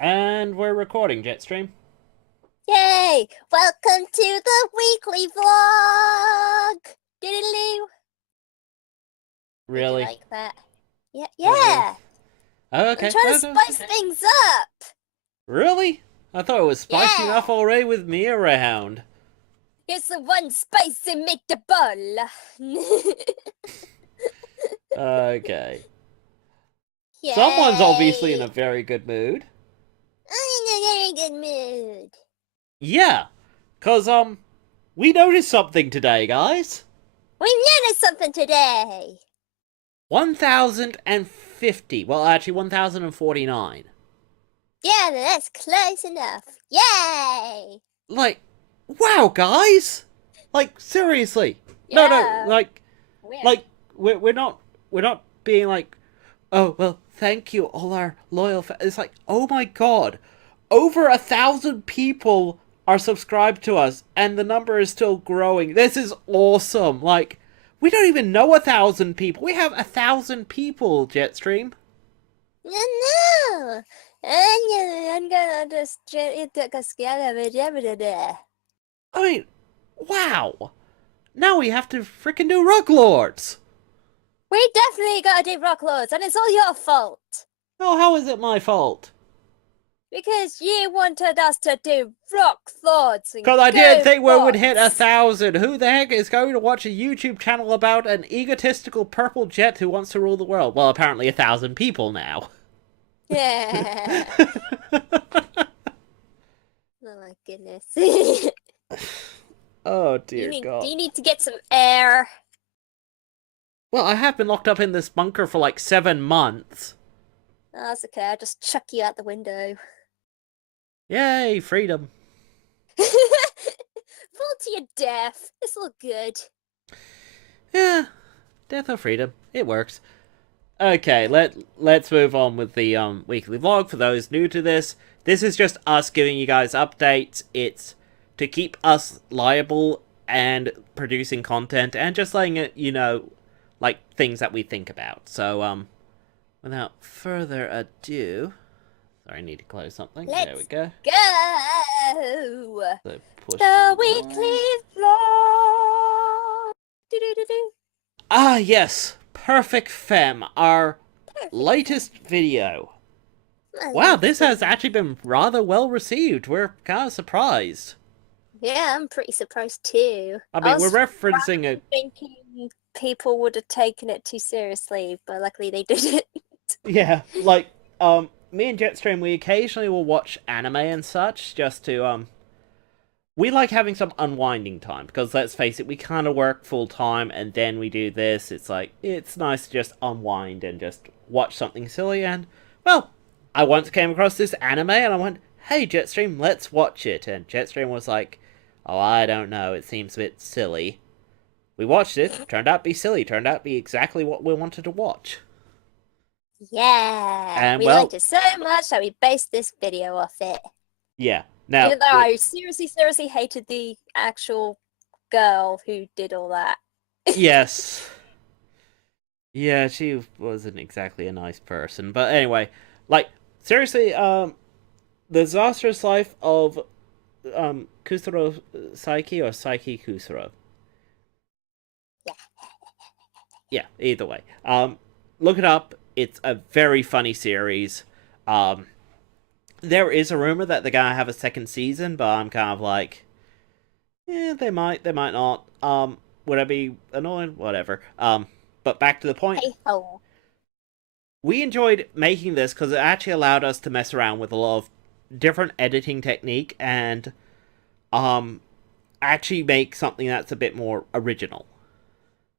And we're recording, Jetstream. Yay! Welcome to the weekly vlog! Doodaloo. Did you Really? like that? Yeah, Uh, yeah! oh, I'm okay. trying to No, no. spice things up! Really? I thought it was spicy enough Yeah! already with me around. It's the one spicy meatball! Okay. Someone's obviously in Yay! a very good mood. I'm in a very good mood. Yeah. Cause, we noticed something today, guys. We noticed something today! 1,050. Well, actually, 1,049. Yeah, that's close enough. Yay! Like, wow, guys! Like, seriously. No, Yeah. Where? like, we're not being like, oh, well, thank you, all our loyal fans. It's like, oh my god, over 1,000 people are subscribed to us, and the number is still growing. This is awesome. Like, we don't even know 1,000 people. We have 1,000 people, Jetstream. No! I'm gonna just eat the cascada of it. I mean, wow. Now we have to freaking do Rocklords. We definitely gotta do Rocklords, and it's all your fault! Oh, how is it my fault? Because you wanted us to do Rocklords and Because I didn't go think we would hit bots! 1,000. Who the heck is going to watch a YouTube channel about an egotistical purple jet who wants to rule the world? Well, apparently 1,000 people now. Yeah. Oh my goodness. Oh Do dear God. you need to get some air? Well, I have been locked up in this bunker for like 7 months. Oh, that's okay, I'll just chuck you out the window. Yay, freedom. Fall to your death. This'll look good. Yeah, death or freedom. It works. Okay, let's move on with the weekly vlog. For those new to this, this is just us giving you guys updates. It's to keep us liable and producing content and just letting it, like things that we think about. So without further ado, sorry, I need to close something. There we Let's go. go. So push The one. weekly vlog. Do. Ah, yes, Perfect Femme, our Perfect. latest video. I Wow, love this has video. actually been rather well received. We're kind of surprised. Yeah, I'm pretty surprised too. I I mean, we're was referencing a thinking people would have taken it too seriously, but luckily they didn't. yeah, like me and Jetstream, we occasionally will watch anime and such just to we like having some unwinding time because let's face it, we kind of work full time and then we do this. It's like it's nice to just unwind and just watch something silly. And well, I once came across this anime and I went, "Hey Jetstream, let's watch it." And Jetstream was like, "Oh, I don't know. It seems a bit silly." We watched it. Turned out to be silly. Turned out to be exactly what we wanted to watch. Yeah, And we liked well, it so much that we based this video off it. yeah. Now, Even though I seriously hated the actual girl who did all that. yes. Yeah, she wasn't exactly a nice person. But anyway, like, seriously, the disastrous life of Kusuro Saiki or Saiki Kusuro. Yeah. Yeah, either way. Look it up. It's a very funny series. Um, there is a rumor that they're gonna have a second season, but I'm kind of like, yeah, they might not. Would I be annoyed? Whatever. But back to the point. Hey ho. We enjoyed making this because it actually allowed us to mess around with a lot of different editing technique and um actually make something that's a bit more original.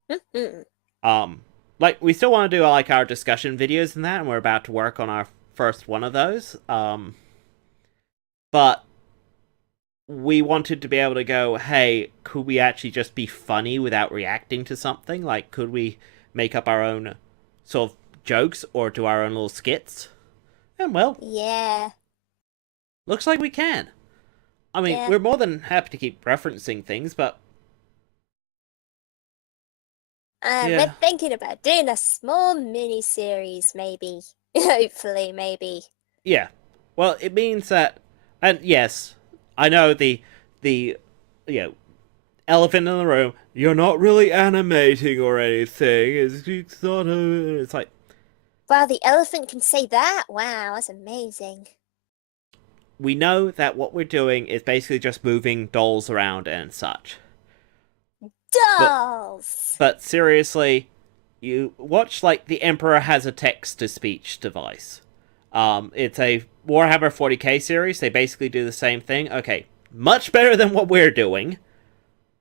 Mm-hmm. Um like we still want to do like our discussion videos and that, and we're about to work on our first one of those. But we wanted to be able to go, hey, could we actually just be funny without reacting to something? Like, could we make up our own sort of jokes or do our own little skits? And well, Yeah. looks like we can. I mean, Yeah. we're more than happy to keep referencing things, but We're yeah. thinking about doing a small mini series, maybe. Hopefully, maybe. Yeah. Well, it means that, and yes, I know the you know elephant in the room. You're not really animating or anything. It's not. It's like Wow, the elephant can say that? Wow, that's amazing. we know that what we're doing is basically just moving dolls around and such. But Dolls! but seriously, you watch like the Emperor has a text to speech device. It's a Warhammer 40k series. They basically do the same thing. Okay, much better than what we're doing,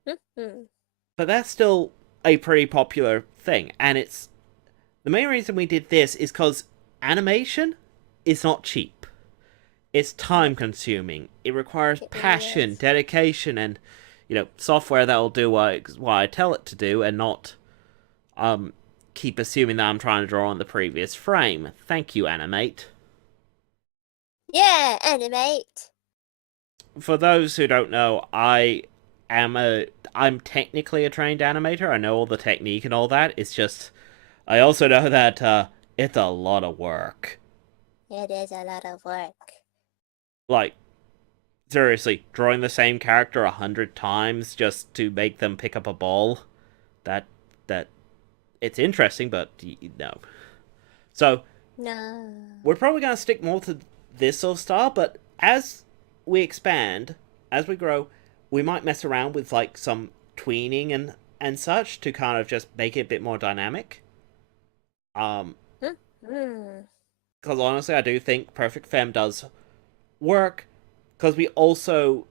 Mhm. but that's still a pretty popular thing. And it's the main reason we did this is because animation is not cheap. It's time consuming. It requires It really passion, is. dedication, and software that will do what I tell it to do, and not um keep assuming that I'm trying to draw on the previous frame. Thank you, Animate. Yeah, animate. For those who don't know, I'm technically a trained animator. I know all the technique and all that. It's just I also know that it's a lot of work. It is a lot of work. Like seriously, drawing the same character 100 times just to make them pick up a ball. That that it's interesting, but no. So No. we're probably gonna stick more to this sort of style, but as we expand, as we grow, we might mess around with like some tweening and such to kind of just make it a bit more dynamic. Um, Hmm. because honestly, I do think Perfect Femme does work because we also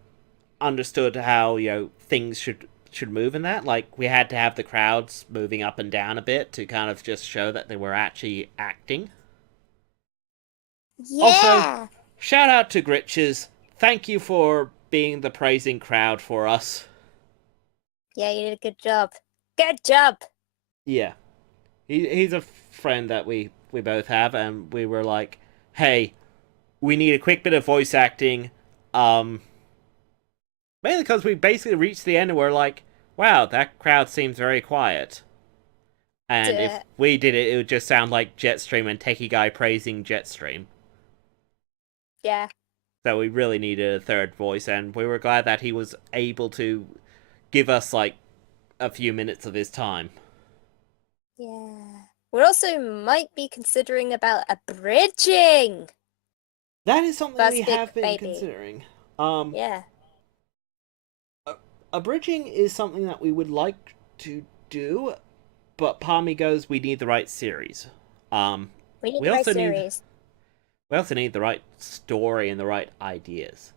understood how things should move in that. Like we had to have the crowds moving up and down a bit to kind of just show that they were actually acting. Also, Yeah! shout out to Gritches. Thank you for being the praising crowd for us. Yeah, you did a good job. Good job! Yeah, he's a friend that we both have, and we were like, hey, we need a quick bit of voice acting. Um, Mainly because we basically reached the end and we're like, wow, that crowd seems very quiet. And if Duh. we did it, it would just sound like Jetstream and Techie Guy praising Jetstream. Yeah. So we really needed a third voice, and we were glad that he was able to give us like a few minutes of his time. Yeah. We also might be considering about abridging That is something we First Big have been Baby. considering. Um, Yeah. Abridging is something that we would like to do, but part of me goes, we need the right series. Um, We need we the right also need series. we also need the right story and the right ideas.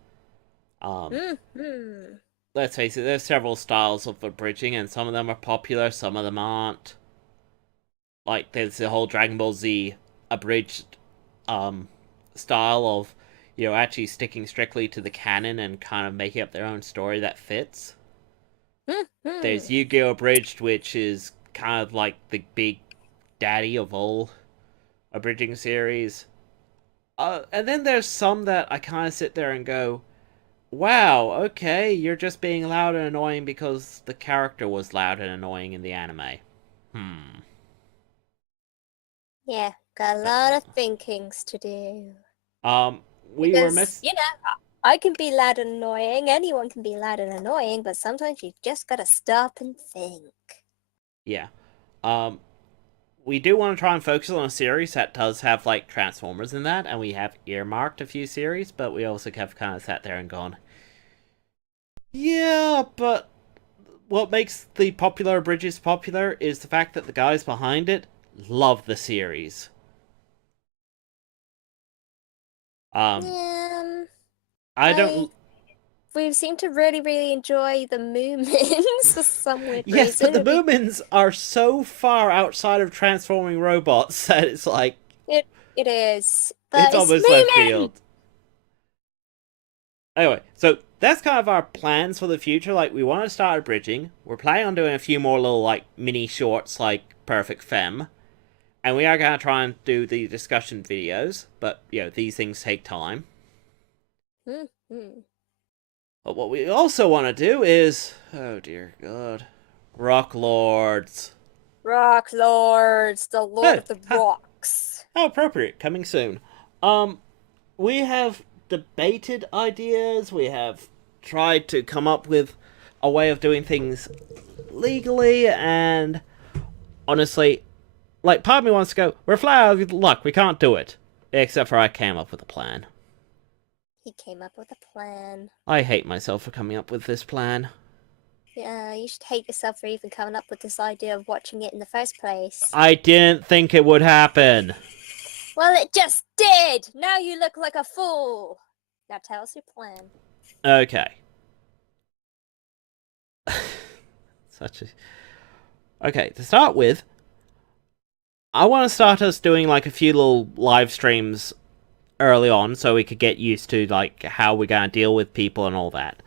Hmm. Let's face it, there's several styles of abridging, and some of them are popular, some of them aren't. Like there's the whole Dragon Ball Z abridged um style of actually sticking strictly to the canon and kind of making up their own story that fits. Hmm. There's Yu-Gi-Oh! Abridged, which is kind of like the big daddy of all abridging series. And then there's some that I kind of sit there and go, wow, okay, you're just being loud and annoying because the character was loud and annoying in the anime. Hmm. Yeah, got a But lot yeah. of thinkings to do. Um, we were Because, miss. I can be loud and annoying, anyone can be loud and annoying, but sometimes you just gotta stop and think. Yeah. Um, we do want to try and focus on a series that does have like Transformers in that, and we have earmarked a few series, but we also have kind of sat there and gone, yeah, but what makes the popular bridges popular is the fact that the guys behind it love the series. Um, Yeah, I I don't. we seem to really, really enjoy the Moomins for some weird Yes, but reason. the Moomins are so far outside of transforming robots that it's like It is, it's but it's almost left Moomin. field. Anyway, so that's kind of our plans for the future. Like, we want to start bridging. We're planning on doing a few more little, like, mini shorts, like Perfect Femme. And we are going to try and do the discussion videos. But, these things take time. Mm-hmm. But what we also want to do is... Oh, dear God. Rocklords. Rocklords, the Lord Hey, of the Rocks. how appropriate. Coming soon. Um, we have debated ideas. We have tried to come up with a way of doing things legally, and honestly, like, part of me wants to go, we're flat out of luck, we can't do it. Except for I came up with a plan. He came up with a plan. I hate myself for coming up with this plan. Yeah, you should hate yourself for even coming up with this idea of watching it in the first place. I didn't think it would happen. Well, it just did! Now you look like a fool! Now tell us your plan. Okay. Okay, to start with, I want to start us doing like a few little live streams early on so we could get used to like how we're going to deal with people and all that.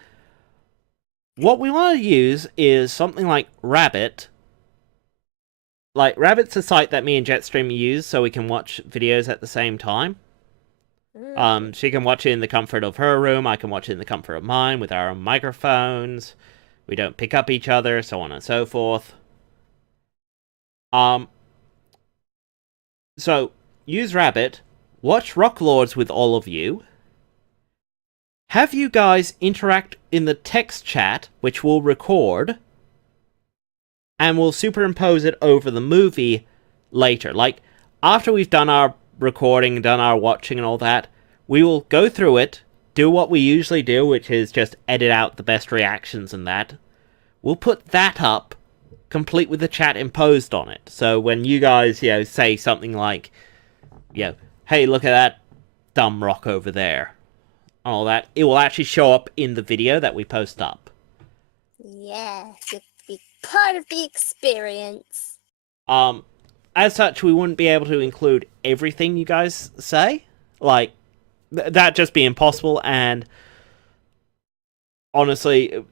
What we want to use is something like Rabbit. Like, Rabbit's a site that me and Jetstream use so we can watch videos at the same time. She can watch it in the comfort of her room, I can watch it in the comfort of mine with our own microphones. We don't pick up each other, so on and so forth. So, use Rabbit, watch Rocklords with all of you, have you guys interact in the text chat, which we'll record, and we'll superimpose it over the movie later. Like, after we've done our recording, done our watching and all that, we will go through it, do what we usually do, which is just edit out the best reactions and that. We'll put that up, complete with the chat imposed on it. So when you guys, say something like, hey, look at that dumb rock over there, all that, it will actually show up in the video that we post up. Yeah, it'd be part of the experience. As such, we wouldn't be able to include everything you guys say. Like, that'd just be impossible, and honestly,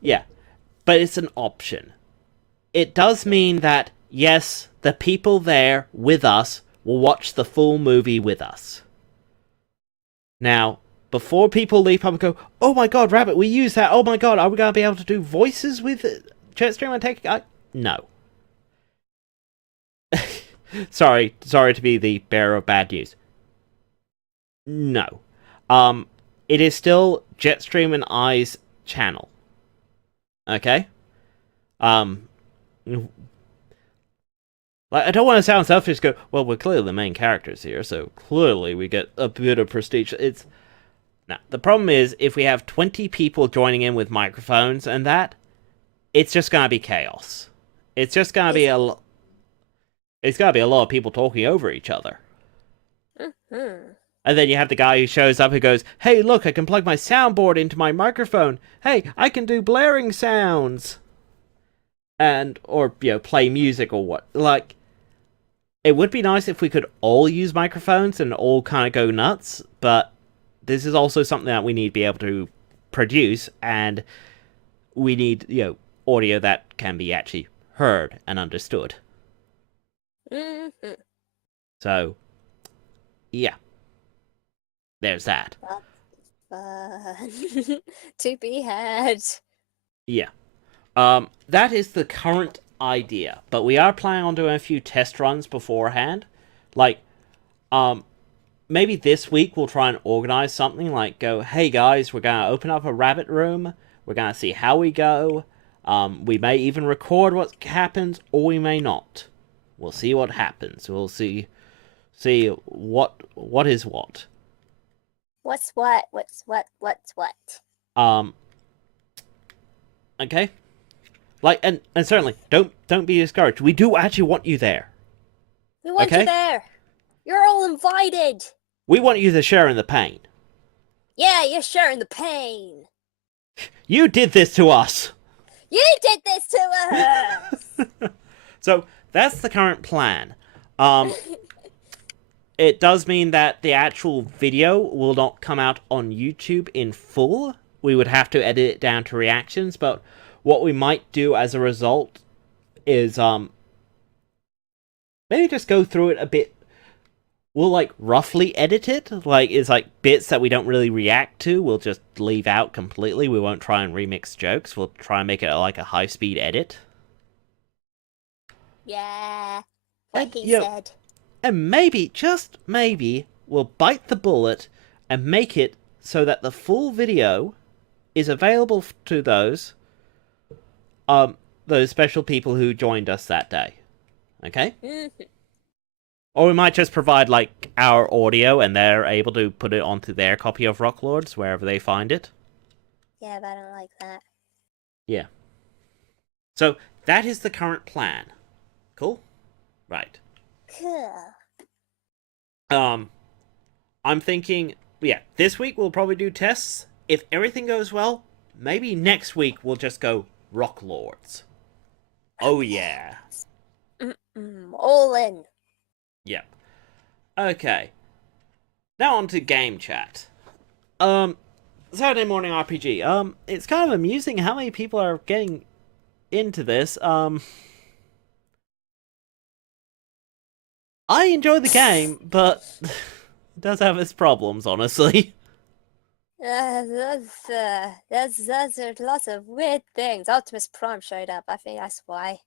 yeah. But it's an option. It does mean that, yes, the people there with us will watch the full movie with us. Now, before people leap up and go, oh my god, Rabbit, we use that, oh my god, are we going to be able to do voices with Jetstream and Tech? No. Sorry to be the bearer of bad news. No. It is still Jetstream and I's channel. Okay? Like, I don't want to sound selfish, go, well, we're clearly the main characters here, so clearly we get a bit of prestige. Now, the problem is, if we have 20 people joining in with microphones and that, it's just gonna be chaos. It's just gonna be it's gonna be a lot of people talking over each other. Mm-hmm. And then you have the guy who shows up who goes, hey, look, I can plug my soundboard into my microphone. Hey, I can do blaring sounds. Or play music or what. Like, it would be nice if we could all use microphones and all kind of go nuts, but this is also something that we need to be able to produce, and we need, audio that can be actually heard and understood. Mm-hmm. So, yeah. There's that. Fun to be had. Yeah. That is the current idea, but we are planning on doing a few test runs beforehand. Like, maybe this week we'll try and organize something like go, hey guys, we're gonna open up a Rabbit room, we're gonna see how we go, we may even record what happens, or we may not. We'll see what happens. We'll see what is what. What's what? Okay? Like, and certainly, don't be discouraged. We do actually want you there. We want you there. You're all invited. We want you to share in the pain. Yeah, you're sharing the pain. You did this to us. You did this to us. So, that's the current plan. It does mean that the actual video will not come out on YouTube in full. We would have to edit it down to reactions, but what we might do as a result is maybe just go through it a bit. We'll like roughly edit it. Like, it's like bits that we don't really react to, we'll just leave out completely. We won't try and remix jokes. We'll try and make it like a high-speed edit. Yeah, what he said. And maybe, just maybe, will bite the bullet and make it so that the full video is available to those special people who joined us that day. Okay? Or we might just provide, like, our audio and they're able to put it onto their copy of Rocklords wherever they find it. Yeah, but I don't like that. Yeah. So, that is the current plan. Cool? Right. Cool. I'm thinking, yeah, this week we'll probably do tests. If everything goes well, maybe next week we'll just go Rocklords. Oh, yeah. All in. Yep. Okay. Now on to game chat. Saturday morning RPG. It's kind of amusing how many people are getting into this. I enjoy the game, but it does have its problems, honestly. There's lots of weird things. Optimus Prime showed up. I think that's why.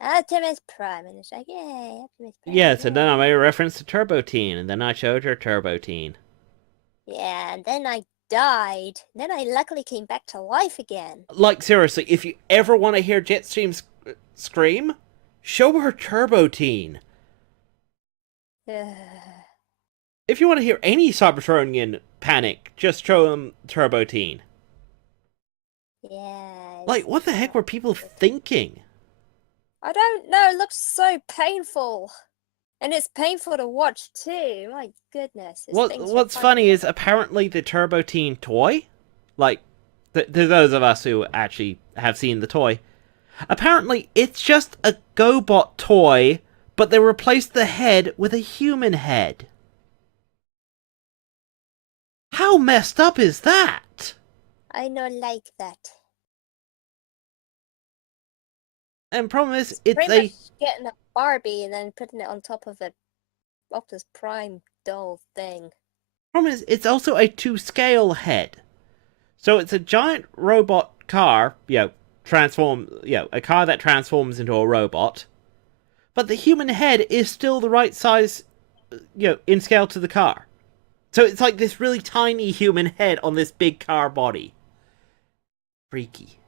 Optimus Prime, and it's like, yay, Optimus Prime. Yes, and then I made a reference to Turbo Teen, and then I showed her Turbo Teen. Yeah, and then I died. Then I luckily came back to life again. Like, seriously, if you ever want to hear Jetstream scream, show her Turbo Teen. If you want to hear any Cybertronian panic, just show them Turbo Teen. Yeah. Like, what the heck were people thinking? I don't know. It looks so painful. And it's painful to watch too. My goodness. What's funny is apparently the Turbo Teen toy, like, to those of us who actually have seen the toy, apparently it's just a GoBot toy, but they replaced the head with a human head. How messed up is that? I don't like that. And problem is, Pretty much getting a Barbie and then putting it on top of a Optimus Prime doll thing. Problem is, it's also a 2-scale head. So it's a giant robot car, a car that transforms into a robot. But the human head is still the right size, in scale to the car. So it's like this really tiny human head on this big car body. Freaky.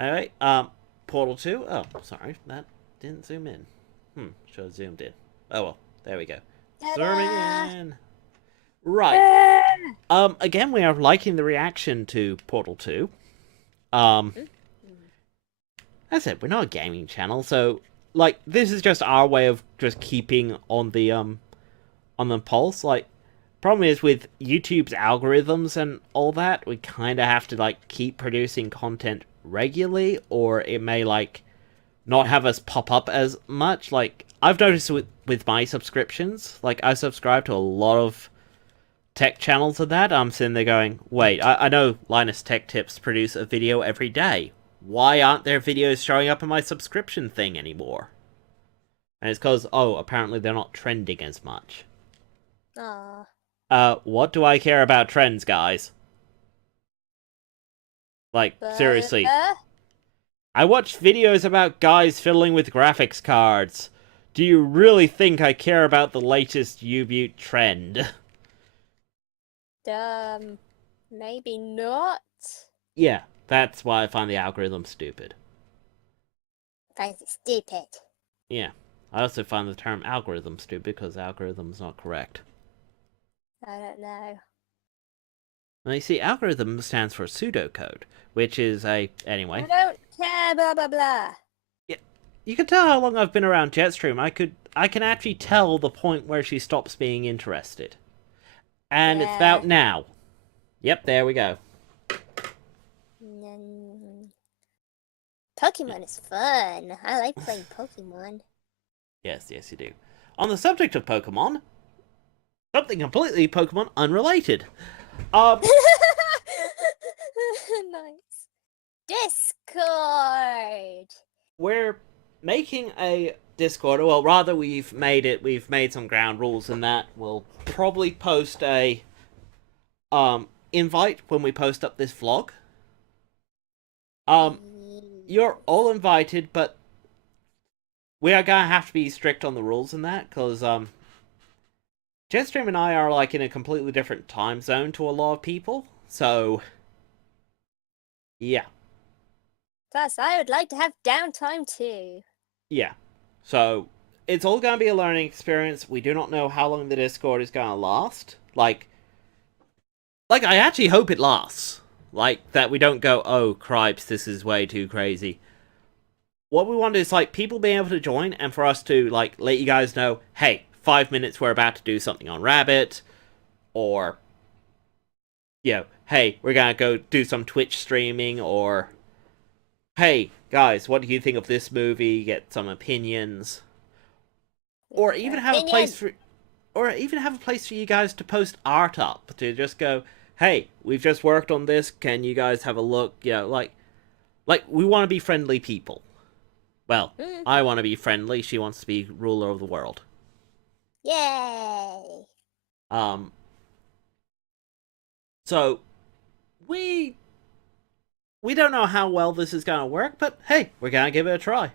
Anyway, Portal 2. Oh, sorry, that didn't zoom in. Should have zoomed in. Oh well, there we go. Zooming in. Right. Again, we are liking the reaction to Portal 2. As I said, we're not a gaming channel, so like this is just our way of just keeping on the pulse. Like, problem is with YouTube's algorithms and all that, we kind of have to like keep producing content regularly, or it may like not have us pop up as much. Like, I've noticed with my subscriptions, like I subscribe to a lot of tech channels of that. I'm sitting there going, wait, I know Linus Tech Tips produce a video every day. Why aren't their videos showing up in my subscription thing anymore? And it's because, apparently they're not trending as much. What do I care about trends, guys? Like, seriously. I watch videos about guys fiddling with graphics cards. Do you really think I care about the latest U-Butte trend? Maybe not. Yeah, that's why I find the algorithm stupid. Finds it stupid. Yeah, I also find the term algorithm stupid because algorithm's not correct. I don't know. Well, you see, algorithm stands for pseudocode, which is anyway. I don't care, blah blah blah. Yeah, you can tell how long I've been around Jetstream. I can actually tell the point where she stops being interested. And it's about now. Yep, there we go. Pokemon is fun. I like playing Pokemon. Yes, you do. On the subject of Pokemon, something completely Pokemon unrelated. Nice. Discord. We're making a Discord. Well, rather, we've made some ground rules in that. We'll probably post a invite when we post up this vlog. You're all invited, but we are gonna have to be strict on the rules in that, because Jetstream and I are like in a completely different time zone to a lot of people. So yeah, Plus, I would like to have downtime too. yeah. So it's all gonna be a learning experience. We do not know how long the Discord is gonna last. Like I actually hope it lasts. Like that we don't go, oh cripes, this is way too crazy. What we want is like people being able to join and for us to like let you guys know, hey, 5 minutes we're about to do something on Rabbit, or hey, we're gonna go do some Twitch streaming, or hey guys, what do you think of this movie? Get some opinions, or even have a place Opinion. for, or even have a place for you guys to post art up to just go, hey, we've just worked on this. Can you guys have a look? Like we want to be friendly people. Well, I want to be friendly. She wants to be ruler of the world. Yay! Um. So we we don't know how well this is gonna work, but hey, we're gonna give it a try.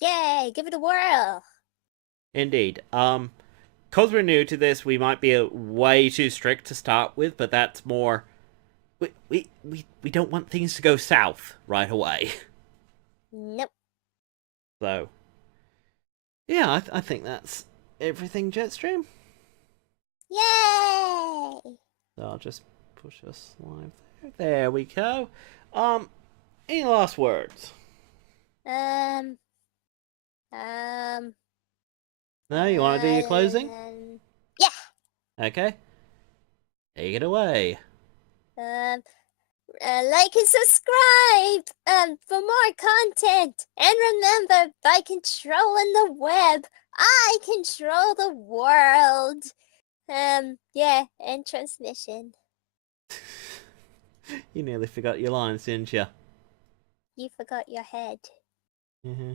Yay! Give it a whirl. Indeed. Cause we're new to this, we might be way too strict to start with, but that's more. We don't want things to go south right away. Nope. So yeah, I think that's everything, Jetstream. Yay! So I'll just push us live there. There we go. Any last words? Um. Um. No, you want to do your closing? Yeah. Okay. Take it away. Um. Like and subscribe. For more content. And remember, by controlling the web, I control the world. Yeah, and transmission. You nearly forgot your lines, didn't you? You forgot your head. Mm-hmm.